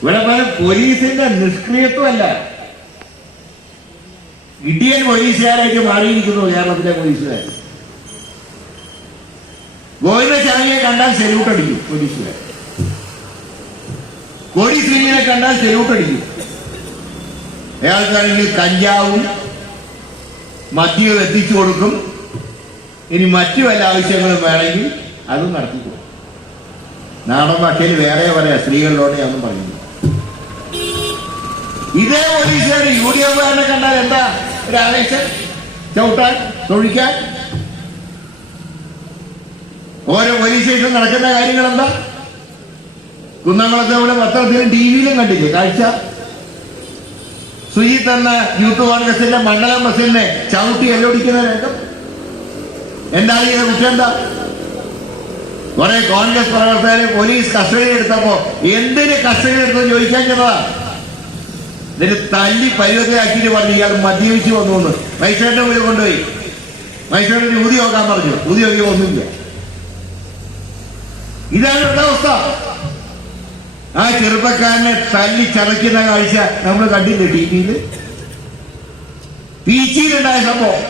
ഇവിടെ പോലീസിന്റെ നിഷ്ക്രിയത്വമല്ല, ഇടിയൻ പോലീസുകാരായിട്ട് മാറിയിരിക്കുന്നു കേരളത്തിലെ പോലീസുകാർ. ഗോവിന്ദചാമിയെ കണ്ടാൽ സെല്യൂട്ട് അടിക്കും പോലീസുകാർ, കോടി ശ്രീനെ കണ്ടാൽ സെല്യൂട്ട് അടിക്കും. അയാൾക്കാണെങ്കിൽ കഞ്ചാവും മദ്യവും എത്തിച്ചു കൊടുക്കും. ഇനി മറ്റു വല്ല ആവശ്യങ്ങളും വേണമെങ്കിൽ അതും നടത്തിക്കൊടുക്കും. നാടൻ ഭാഷയിൽ വേറെ പറയാം, സ്ത്രീകളിലോട് ഞാനൊന്നും പറയുന്നു. ഇതേ പോലീസുകാർ യു ഡി എഫുകാരനെ കണ്ടാൽ എന്താ ഒരു ആവേശം, ചവിട്ടാൻ തൊഴിക്കാൻ. ഓരോ പോലീസ് സ്റ്റേഷൻ നടക്കുന്ന കാര്യങ്ങൾ എന്താ? കുന്നംകുളത്തെ ഇവിടെ പത്രത്തിലും ടി വിയിലും കണ്ടില്ലേ കാഴ്ച? സുജിത്ത് എന്ന യൂത്ത് കോൺഗ്രസിന്റെ മണ്ഡലം പ്രസിഡന്റിനെ ചവിട്ടി എല്ലൊടിക്കുന്ന രംഗം. എന്താണ് ചെയ്ത കുറ്റം? എന്താ? കുറെ കോൺഗ്രസ് പ്രവർത്തകരെ പോലീസ് കസ്റ്റഡി എടുത്തപ്പോ എന്തിന് കസ്റ്റഡി എടുത്തെന്ന് ചോദിക്കാൻ ചെന്നതാ. ഇതിന് തല്ലി പരുവത്തിലാക്കിയിട്ട് പറഞ്ഞു ഇയാൾ മദ്യപിച്ചു വന്നു. മൈസൂരിന്റെ മുന്നിൽ കൊണ്ടുപോയി. മൈസൂരിന് ഊതി നോക്കാൻ പറഞ്ഞു. ഊതി നോക്കിയോ ഒന്നുമില്ല. ഇതാണ് ഇവിടെ അവസ്ഥ. ആ ചെറുപ്പക്കാരനെ തല്ലി ചതയ്ക്കുന്ന കാഴ്ച നമ്മൾ കണ്ടില്ലേ ടി വിയിൽ? പീച്ചിയിലുണ്ടായ സംഭവം.